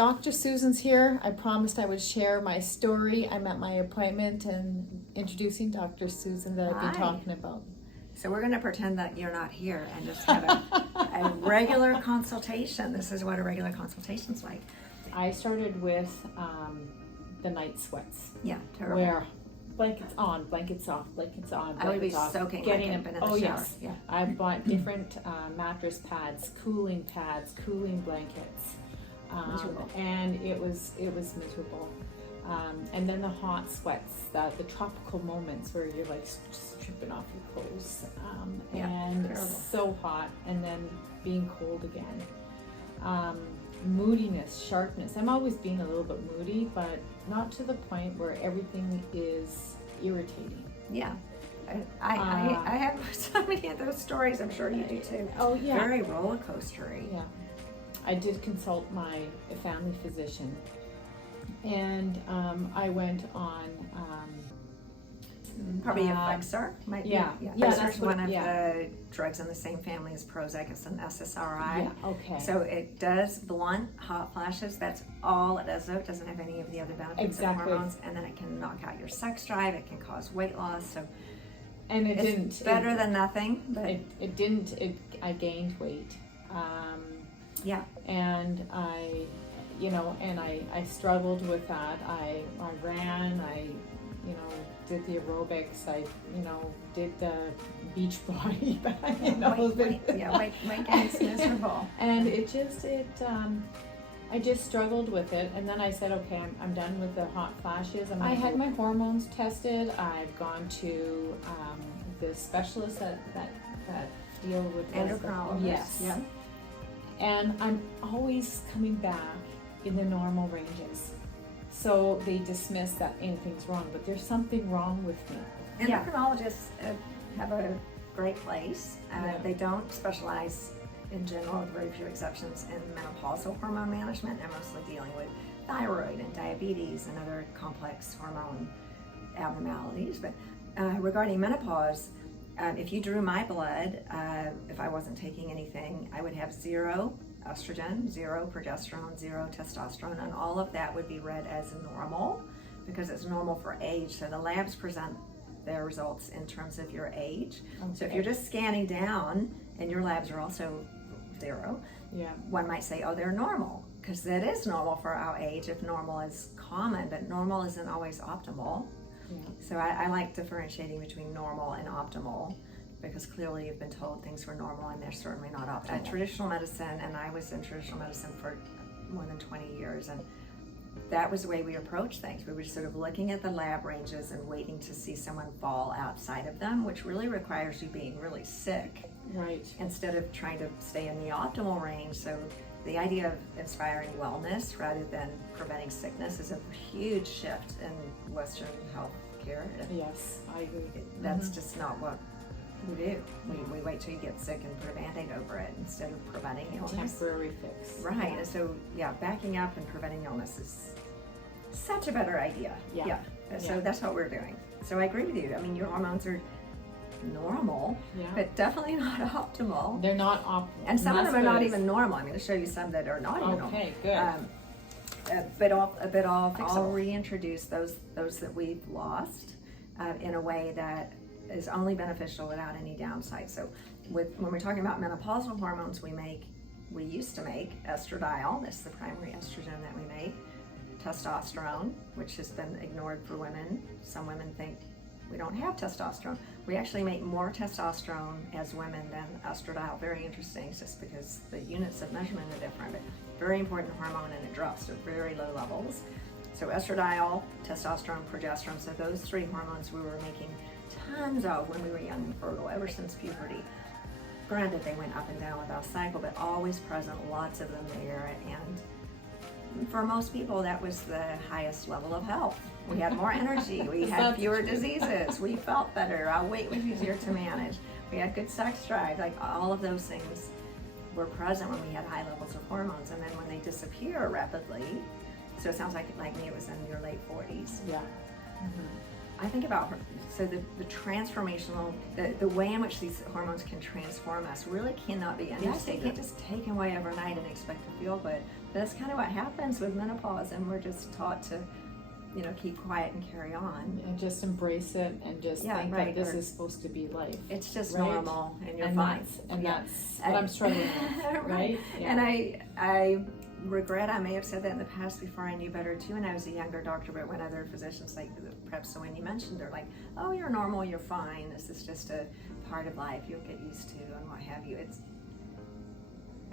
Dr. Susan's here. I promised I would share my story. I'm at my appointment and introducing Dr. Susan that I've been Hi. talking about. So we're going to pretend that you're not here and just have a regular consultation. This is what a regular consultation's like. I started with the night sweats. Yeah, terrible. Where blankets on, blankets off, blankets on, blankets I would be off. soaking Getting like I've been in the oh shower. yes, Yeah. I bought different mattress pads, cooling blankets, Miserable. and it was miserable. And then the hot sweats, the tropical moments where you're like stripping off your clothes, Yeah, and terrible. so hot, and then being cold again. Moodiness, sharpness. I'm always being a little bit moody, but not to the point where everything is irritating. Yeah. I have so many of those stories. I'm sure you do too. Oh yeah. Very roller coastery. Yeah. I did consult my family physician, and I went on. Probably a Flexor. Might yeah. be. Yeah, Flexor's that's what- one of yeah. the drugs in the same family as Prozac. It's an SSRI. Yeah. Okay. So it does blunt hot flashes. That's all it does, though. It doesn't have any of the other benefits Exactly. of hormones. And then it can knock out your sex drive. It can cause weight loss. So and it it's didn't. better than nothing. But It didn't. I gained weight. yeah, And I struggled with that. I ran. I did the aerobics. I did the beach body. weight gain is miserable. And I just struggled with it. And then I said, okay, I'm done with the hot flashes. I had my hormones tested. I've gone to the specialists that deal with Endocrinologist. Yes. Yeah. And I'm always coming back in the normal ranges. So they dismiss that anything's wrong, but there's something wrong with me. Endocrinologists have a great place. Yeah. They don't specialize in general, with very few exceptions, in menopausal hormone management. They're mostly dealing with thyroid and diabetes and other complex hormone abnormalities. But regarding menopause, if you drew my blood, if I wasn't taking anything, I would have 0 estrogen, 0 progesterone, 0 testosterone, and all of that would be read as normal because it's normal for age. So the labs present their results in terms of your age. Okay. So if you're just scanning down and your labs are also 0, Yeah. one might say, oh, they're normal, because that is normal for our age if normal is common, but normal isn't always optimal. Yeah. So I like differentiating between normal and optimal, because clearly you've been told things were normal and they're certainly not optimal. Traditional medicine, and I was in traditional medicine for more than 20 years, and that was the way we approached things. We were sort of looking at the lab ranges and waiting to see someone fall outside of them, which really requires you being really sick Right. instead of trying to stay in the optimal range. So the idea of inspiring wellness rather than preventing sickness is a huge shift in Western health care. Yes, I agree. That's just not what we do. We wait till you get sick and put a Band-Aid over it instead of preventing illness. Temporary fix. Right, Yeah. and so backing up and preventing illness is such a better idea. Yeah. So Yeah. that's what we're doing. So I agree with you. I mean, your hormones are normal, Yeah. but definitely not optimal. They're not optimal. And some of them are not That's even normal. I'm going to show you some that are not even normal. Okay, good. But I'll reintroduce those that we've lost in a way that is only beneficial without any downside. So when we're talking about menopausal hormones, we used to make estradiol. That's the primary estrogen that we make. Testosterone, which has been ignored for women. Some women think we don't have testosterone. We actually make more testosterone as women than estradiol. Very interesting, it's just because the units of measurement are different, but very important hormone, and it drops to very low levels. So estradiol, testosterone, progesterone, so those 3 hormones we were making tons of when we were young and fertile, ever since puberty. Granted, they went up and down with our cycle, but always present, lots of them there. And for most people, that was the highest level of health. We had more energy, we had fewer diseases, we felt better, our weight was easier to manage, we had good sex drive. Like all of those things were present when we had high levels of hormones. And then when they disappear rapidly, so it sounds like me, it was in your late 40s. Yeah. I think about the transformational, the way in which these hormones can transform us really cannot be understated. You can't just take them away overnight and expect to feel good. that's kind of what happens with menopause, and we're just taught to, you know, keep quiet and carry on. And just embrace it and just think that this is supposed to be life. It's just right? normal, and you're fine. That's what I'm struggling with, right? Yeah. And I regret I may have said that in the past before I knew better too, when I was a younger doctor, but when other physicians, like perhaps the one you mentioned, they're like, oh, you're normal, you're fine, this is just a part of life you'll get used to and what have you. It's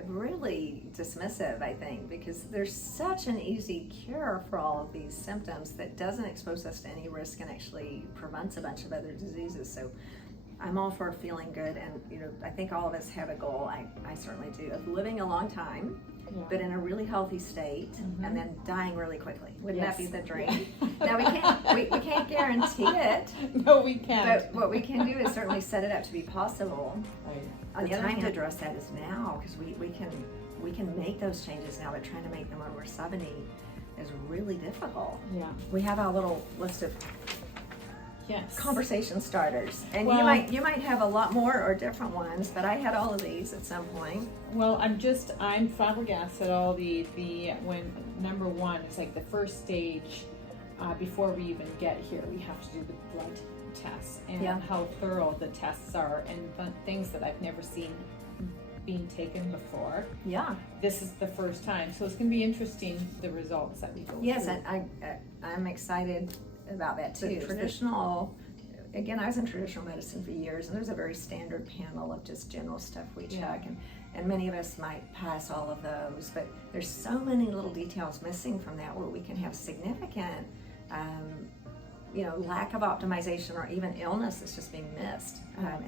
really dismissive, I think, because there's such an easy cure for all of these symptoms that doesn't expose us to any risk and actually prevents a bunch of other diseases. So I'm all for feeling good, and you know, I think all of us have a goal, I certainly do, of living a long time, but in a really healthy state, and then dying really quickly. Wouldn't that be the dream? Now we can't guarantee it. No, we can't. But what we can do is certainly set it up to be possible. Right. On the other hand, to address that is now, because we can make those changes now, but trying to make them when we're 70 is really difficult. Yeah. We have our little list of conversation starters, and you might have a lot more or different ones, but I had all of these at some point. Well, I'm flabbergasted all when number one is like the first stage, before we even get here, we have to do the blood tests and how thorough the tests are, and things that I've never seen being taken before. Yeah. This is the first time, so it's going to be interesting, the results that we go through. Yes, I'm excited about that too. Traditional, again, I was in traditional medicine for years, and there's a very standard panel of just general stuff we check, and many of us might pass all of those, but there's so many little details missing from that where we can have significant lack of optimization or even illness that's just being missed,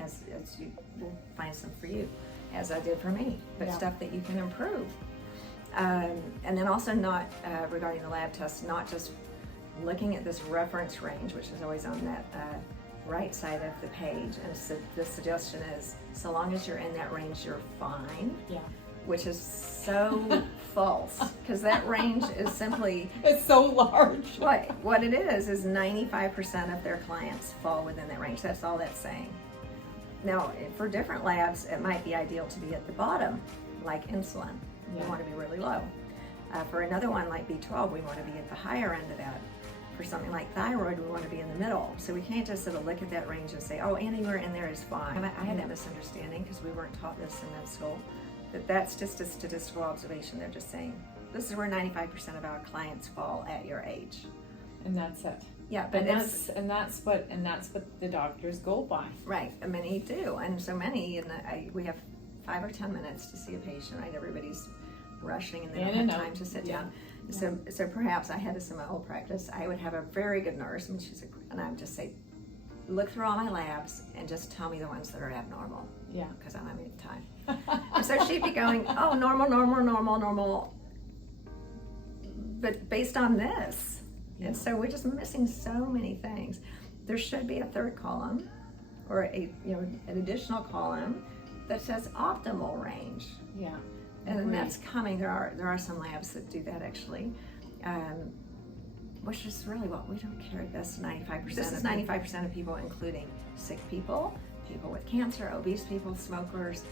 as you will find some for you, as I did for me, but stuff that you can improve. And then also not, regarding the lab tests, not just looking at this reference range, which is always on that right side of the page, and so the suggestion is, so long as you're in that range, you're fine. Yeah. Which is so false, because that range is simply... It's so large. What it is 95% of their clients fall within that range. That's all that's saying. Now, for different labs, it might be ideal to be at the bottom, like insulin. We want to be really low. For another one, like B12, we want to be at the higher end of that. For something like thyroid, we want to be in the middle. So we can't just sort of look at that range and say, oh, anywhere in there is fine. And I had that misunderstanding, because we weren't taught this in med school, that's just a statistical observation. They're just saying, this is where 95% of our clients fall at your age. And that's it. Yeah, but that's what the doctors go by. Right, and many do, and so many, and we have 5 or 10 minutes to see a patient, right? Everybody's rushing, and they don't have time to sit down. So perhaps I had this in my old practice. I would have a very good nurse, and I would just say, look through all my labs and just tell me the ones that are abnormal. Yeah. Because I don't have any time. And so she'd be going, oh, normal. But based on this. Yeah. And so we're just missing so many things. There should be a third column, or an additional column that says optimal range. Yeah. And that's coming. There are some labs that do that, actually, which is really what we don't care. That's 95%. This is 95% of people, including sick people, people with cancer, obese people, smokers,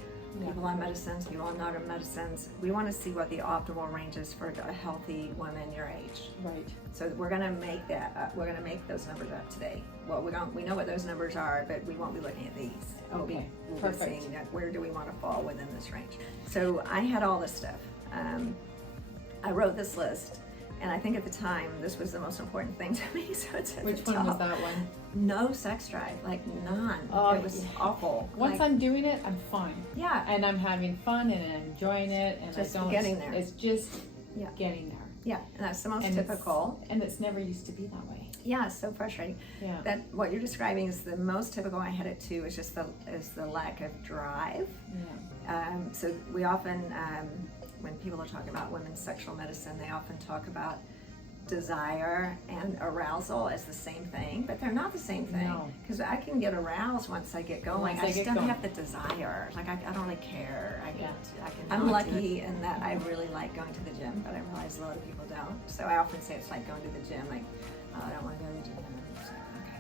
people on medicines, people on non-medicines. We want to see what the optimal range is for a healthy woman your age. Right. So we're going to make that up. We're going to make those numbers up today. Well, we know what those numbers are, but we won't be looking at these. We'll be seeing where do we want to fall within this range. So I had all this stuff. I wrote this list, and I think at the time this was the most important thing to me. So it's at Which the one top. was that one? No sex drive, like none. It was awful. Once I'm doing it, I'm fine. Yeah. And I'm having fun and I'm enjoying it, and just I don't. Getting there. It's just getting there. Yeah, and that's the most typical. And it's never used to be that way. Yeah, it's so frustrating. Yeah. That what you're describing is the most typical. I had it too. Is just the lack of drive. Yeah. So we often, when people are talking about women's sexual medicine, they often talk about desire and arousal as the same thing, but they're not the same thing. Because I can get aroused once I get going. I just don't have the desire. Like I don't really care. I'm lucky in that I really like going to the gym, but I realize a lot of people don't. So I often say it's like going to the gym. Like, oh, I don't want to go to the gym.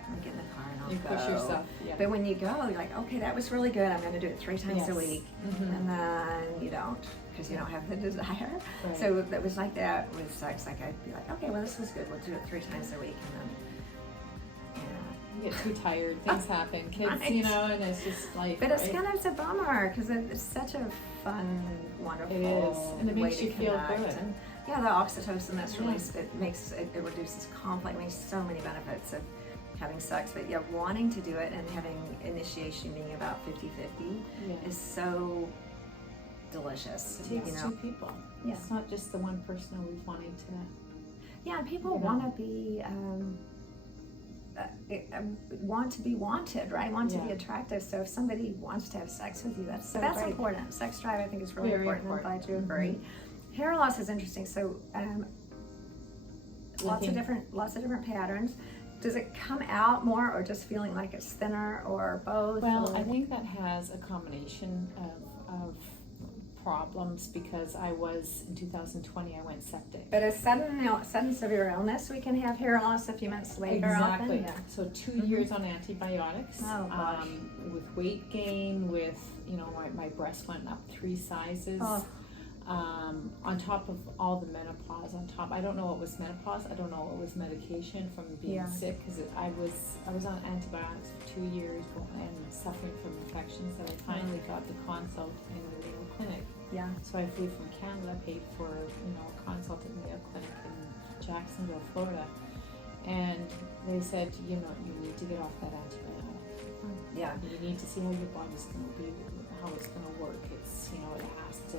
Let me get in the car and I'll You go. push yourself, yeah. But when you go, you're like, okay, that was really good. I'm going to do it 3 times a week. And then you don't, because you don't have the desire. Right. So it was like that with sex. Like I'd be like, okay, well, this was good. We'll do it 3 times a week. And then, You get too tired, things happen, kids, Right. you know, and it's just like. but it's kind of a bummer because it's such a fun, wonderful It is, and it way makes to you feel connect. good. And yeah, the oxytocin that's released, it reduces conflict. It makes so many benefits of having sex. But yeah, wanting to do it and having initiation being about 50-50 is so delicious. It takes you know? 2 people. Yeah. It's not just the one person always wanting to. Yeah, and people want to be. Want to be wanted, right? Want to be attractive. So if somebody wants to have sex with you, that's great. Important. Sex drive, I think, is really Very important. I'm glad you agree. Hair loss is interesting. So lots of different patterns. Does it come out more, or just feeling like it's thinner, or both? Well, I think that has a combination of problems, because in 2020 I went septic. But a sudden severe illness, we can have hair loss a few months later. Exactly. Often. Yeah. So 2 years on antibiotics. Oh, gosh. With weight gain, with my breast went up 3 sizes. Oh. On top of all the menopause, I don't know what was menopause. I don't know what was medication from being sick, because I was on antibiotics for 2 years and suffering from infections. That I finally got the consult in the Mayo Clinic. Yeah. So I flew from Canada, paid for a consult at the Mayo Clinic in Jacksonville, Florida, and they said, you need to get off that antibiotic. Yeah. You need to see how your body's going to be, how it's going to work. It's it has to.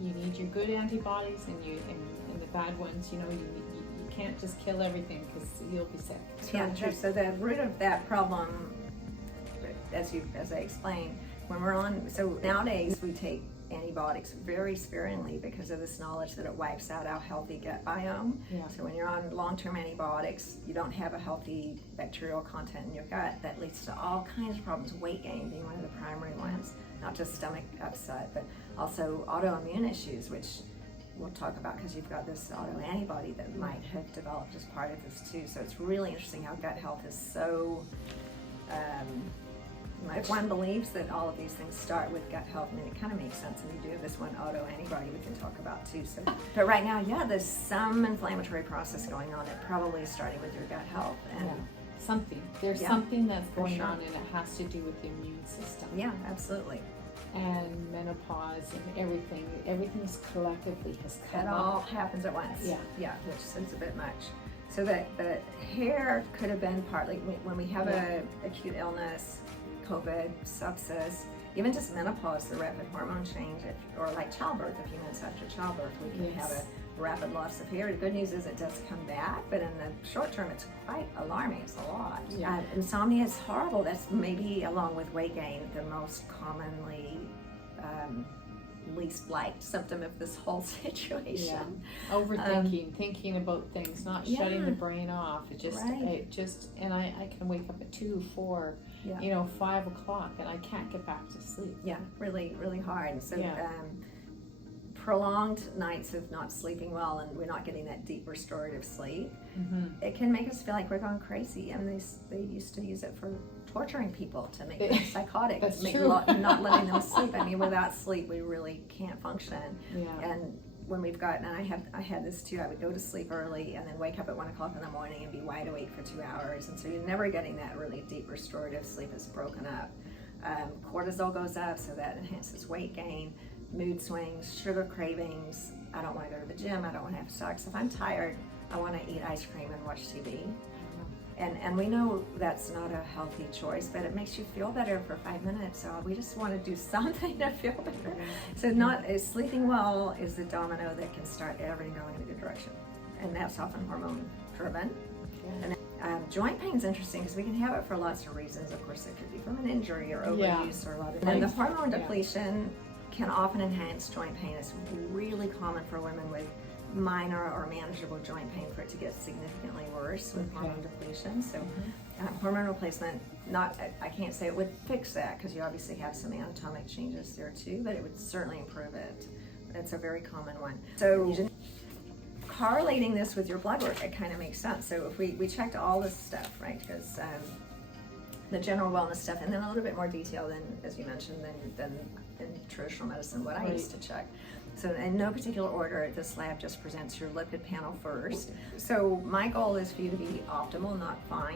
You need your good antibodies and the bad ones. You can't just kill everything, because you'll be sick. Yeah, true. So the root of that problem, as I explained, when we're on. So nowadays we take antibiotics very sparingly because of this knowledge that it wipes out our healthy gut biome. Yeah. So when you're on long-term antibiotics, you don't have a healthy bacterial content in your gut. That leads to all kinds of problems, weight gain being one of the primary ones, not just stomach upset, but also autoimmune issues, which we'll talk about, because you've got this autoantibody that might have developed as part of this too. So it's really interesting how gut health is so if one believes that all of these things start with gut health, I mean, it kind of makes sense. And you do have this one autoantibody we can talk about too. So, but right now, there's some inflammatory process going on that probably is starting with your gut health. And there's something that's going on, and it has to do with the immune system. Yeah, absolutely. And menopause and everything's collectively has come It all happens at once. Yeah, which is a bit much. So that the hair could have been partly when we have a acute illness, COVID, sepsis, even just menopause, the rapid hormone change, or like childbirth, a few minutes after childbirth, we can have a rapid loss of hair. The good news is it does come back, but in the short term, it's quite alarming. It's a lot. Yeah. Insomnia is horrible. That's maybe, along with weight gain, the most commonly least liked symptom of this whole situation. Overthinking, thinking about things, not shutting the brain off. And I can wake up at 2, 4, 5 o'clock, and I can't get back to sleep. Yeah, really, really hard. So prolonged nights of not sleeping well, and we're not getting that deep restorative sleep, it can make us feel like we're going crazy. And they used to use it for torturing people to make them psychotic. That's true. Not letting them sleep. I mean, without sleep, we really can't function. Yeah. And when we've gotten, and I had this too, I would go to sleep early and then wake up at 1 o'clock in the morning and be wide awake for 2 hours. And so you're never getting that really deep restorative sleep. Is broken up. Cortisol goes up, so that enhances weight gain, mood swings, sugar cravings. I don't want to go to the gym. I don't want to have sex. If I'm tired, I want to eat ice cream and watch TV. And we know that's not a healthy choice, but it makes you feel better for 5 minutes. So we just want to do something to feel better. So sleeping well is the domino that can start everything going in a good direction. And that's often hormone driven. And joint pain is interesting because we can have it for lots of reasons. Of course, it could be from an injury or overuse or a lot of. And the hormone depletion can often enhance joint pain. It's really common for women with minor or manageable joint pain for it to get significantly worse with hormone depletion. So hormone replacement, I can't say it would fix that, because you obviously have some anatomic changes there too, but it would certainly improve it. It's a very common one. So correlating this with your blood work, it kind of makes sense. So if we checked all this stuff, right, because the general wellness stuff, and then a little bit more detail than, as you mentioned, than in traditional medicine, what I used to check. So in no particular order, this lab just presents your lipid panel first. So my goal is for you to be optimal, not fine.